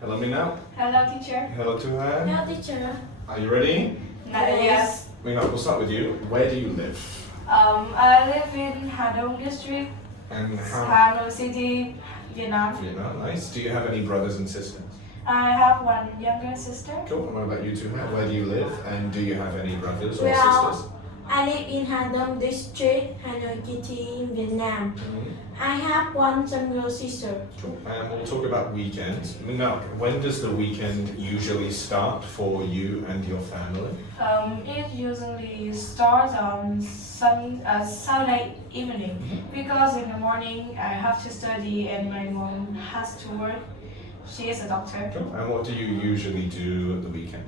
Hello, Minh. Hello, teacher. Hello to her. Hello, teacher. Are you ready? Yes. Minh, we'll start with you. Where do you live? I live in Hanoi district, And how? Hanoi City, Vietnam. Vietnam, nice. Do you have any brothers and sisters? I have one younger sister. Cool. And what about you two? Where do you live? And do you have any brothers or Well, sisters? I live in Hanoi district, Hanoi City, in Vietnam. I have one younger sister. Cool. And we'll talk about weekends. Minh, when does the weekend usually start for you and your family? It usually starts on Sunday evening because in the morning I have to study and my mom has to work. She is a doctor. Cool. And what do you usually do at the weekend?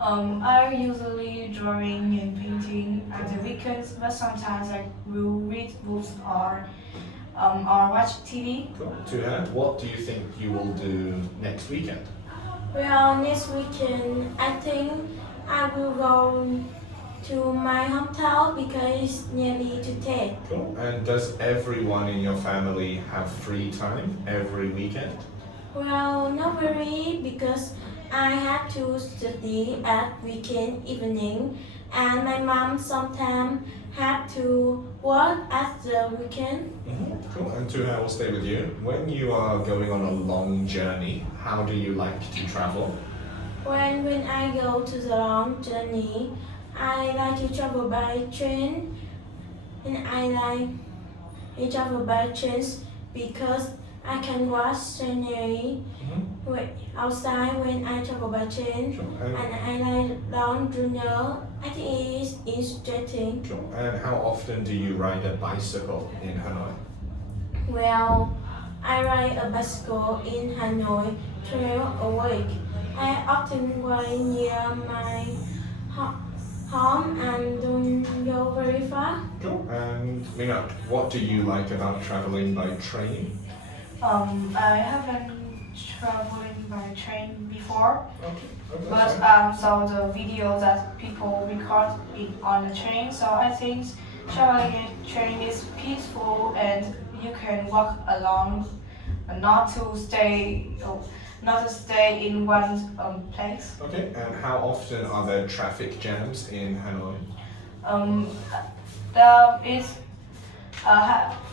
I usually drawing and painting at the weekends, but sometimes I will read books or watch TV. Cool. To her, what do you think you will do next weekend? Well, next weekend, I think I will go to my hometown because it's nearly to take. Cool. And does everyone in your family have free time every weekend? Well, not very because I have to study at weekend evening and my mom sometimes have to work at the weekend. Cool. And to her, we'll stay with you. When you are going on a long journey, how do you like to travel? When I go to the long journey, I like to travel by train and I like to travel by trains because I can watch scenery outside when I travel by train. Sure. And I like long journey. I think it is interesting. Sure. And how often do you ride a bicycle in Hanoi? Well, I ride a bicycle in Hanoi 12 a week. I often ride near my home and don't go very far. Cool. And Minh, what do you like about traveling by train? I haven't traveling by train before, Okay. but so the video that people record on the train. So I think traveling in train is peaceful and you can walk along, not to stay in one place. Okay. And how often are there traffic jams in Hanoi?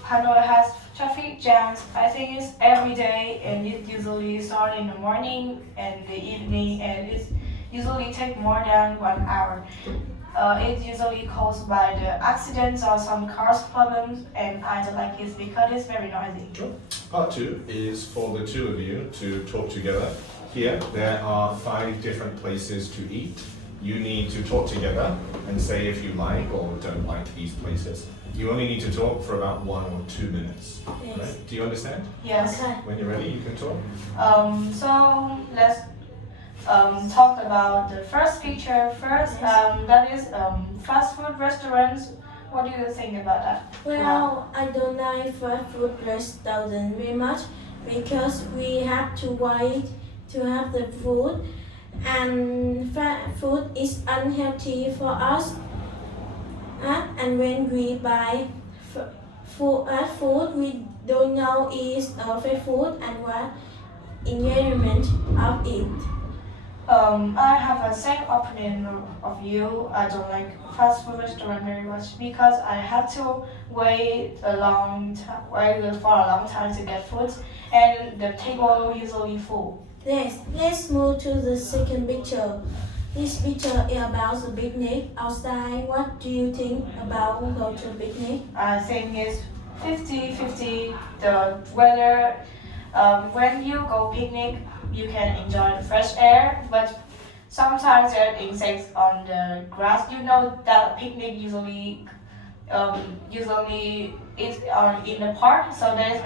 Hanoi has traffic jams. I think it's every day, and it usually starts in the morning and the evening, and it usually take more than 1 hour. It usually caused by the accidents or some cars problems, and I don't like it because it's very noisy. Sure. Part 2 is for the two of you to talk together. Here, there are 5 different places to eat. You need to talk together and say if you like or don't like these places. You only need to talk for about 1 or 2 minutes. Yes. Right? Do you understand? Yes. Okay. When you're ready, you can talk. So let's talk about the first picture first. That is fast food restaurants. What do you think about that? Well, I don't like fast food restaurant very much because we have to wait to have the food and fast food is unhealthy for us. And when we buy food, we don't know is fast food and what environment of it. I have a same opinion of you. I don't like fast food restaurant very much because I have to wait for a long time to get food, and the table usually full. Yes, let's move to the second picture. This picture is about the picnic outside. What do you think about go to picnic? I think it's 50-50. The weather, when you go picnic, you can enjoy the fresh air, but sometimes there are insects on the grass. You know that picnic usually is in the park, so there's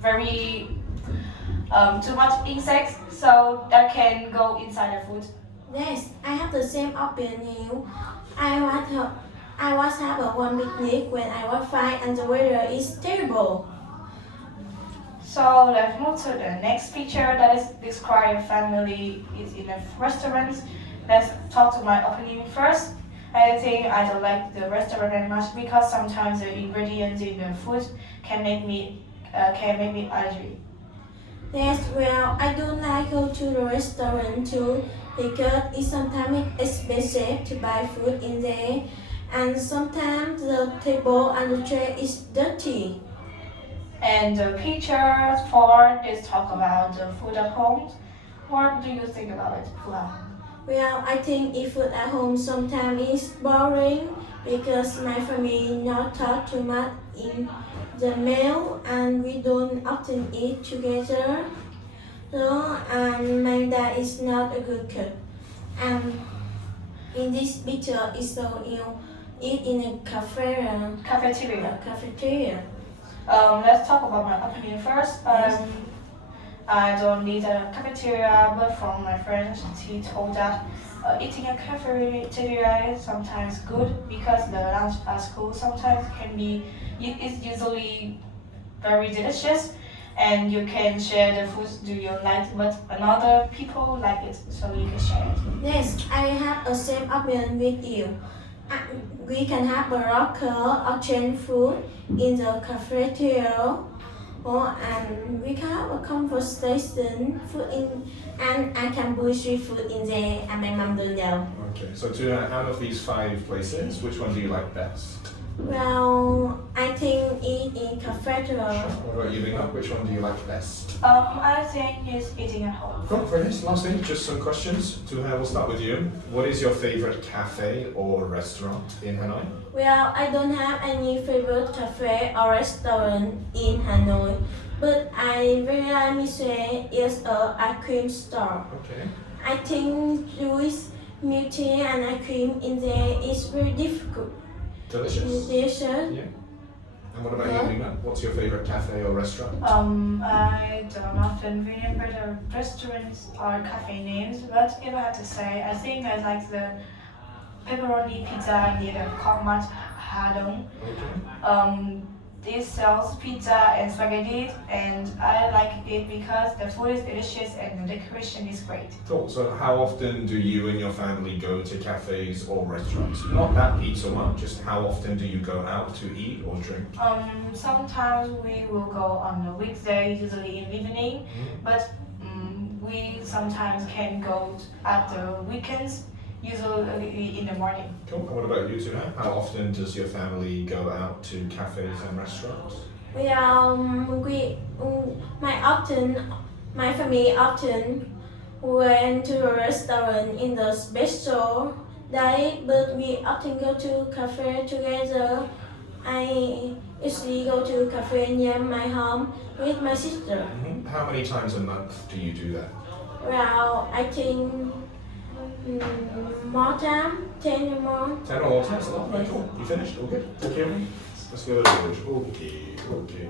very too much insects, so that can go inside the food. Yes, I have the same opinion. I was have a one picnic when I was 5 and the weather is terrible. So let's move to the next picture that is describe a family is in a restaurant. Let's talk to my opinion first. I think I don't like the restaurant very much because sometimes the ingredients in the food can make me allergy. Yes, well, I don't like go to the restaurant too because it's sometimes expensive to buy food in there, and sometimes the table and the tray is dirty. And the picture for this talk about the food at home. What do you think about it, Pua? Well, I think if food at home sometimes is boring because my family not talk too much in the meal and we don't often eat together. So, and my dad is not a good cook. And in this picture, is so you eat in a Cafeteria. cafeteria. Let's talk about my opinion first. I don't need a cafeteria, but from my friends, he told that eating a cafeteria is sometimes good because the lunch at school sometimes can be, it's usually very delicious and you can share the food do you like, but another people like it, so you can share it. Yes, I have a same opinion with you. Uh, We can have a local or chain food in the cafeteria, and we can have a conversation food in, and I can buy street food in there, and my mom don't know. Okay, so to out of these 5 places, which one do you like best? Well, I think eat in Sure. cafeteria. What about you, Minh? Which one do you like best? I think he's eating at home. Cool, very nice. Last thing, just some questions. We'll start with you. What is your favorite cafe or restaurant in Hanoi? Well, I don't have any favorite cafe or restaurant in Hanoi, but I really like Michelle is a ice cream store. Okay. I think juice, milk tea, and ice cream in there is very difficult. Delicious. Delicious. Yeah. And what about you, Minh? What's your favorite cafe or restaurant? I don't often remember the restaurants or cafe names, but if I had to say, I think I like the pepperoni pizza near the Kokmat Hadong. Okay. This sells pizza and spaghetti, and I like it because the food is delicious and the decoration is great. Cool. So how often do you and your family go to cafes or restaurants? Not that pizza one, just how often do you go out to eat or drink? Sometimes we will go on a weekday, usually in the evening, but we sometimes can go at the weekends, usually in the morning. Cool. And what about you, Tuna? How often does your family go out to cafes and restaurants? Well, my family often went to a restaurant in the special day, but we often go to cafe together. I usually go to cafe near my home with my sister. How many times a month do you do that? Well, I think more time, 10 or more. 10 or more times a month? Cool. You finished? All good? Okay. Let's go to the village. Okay.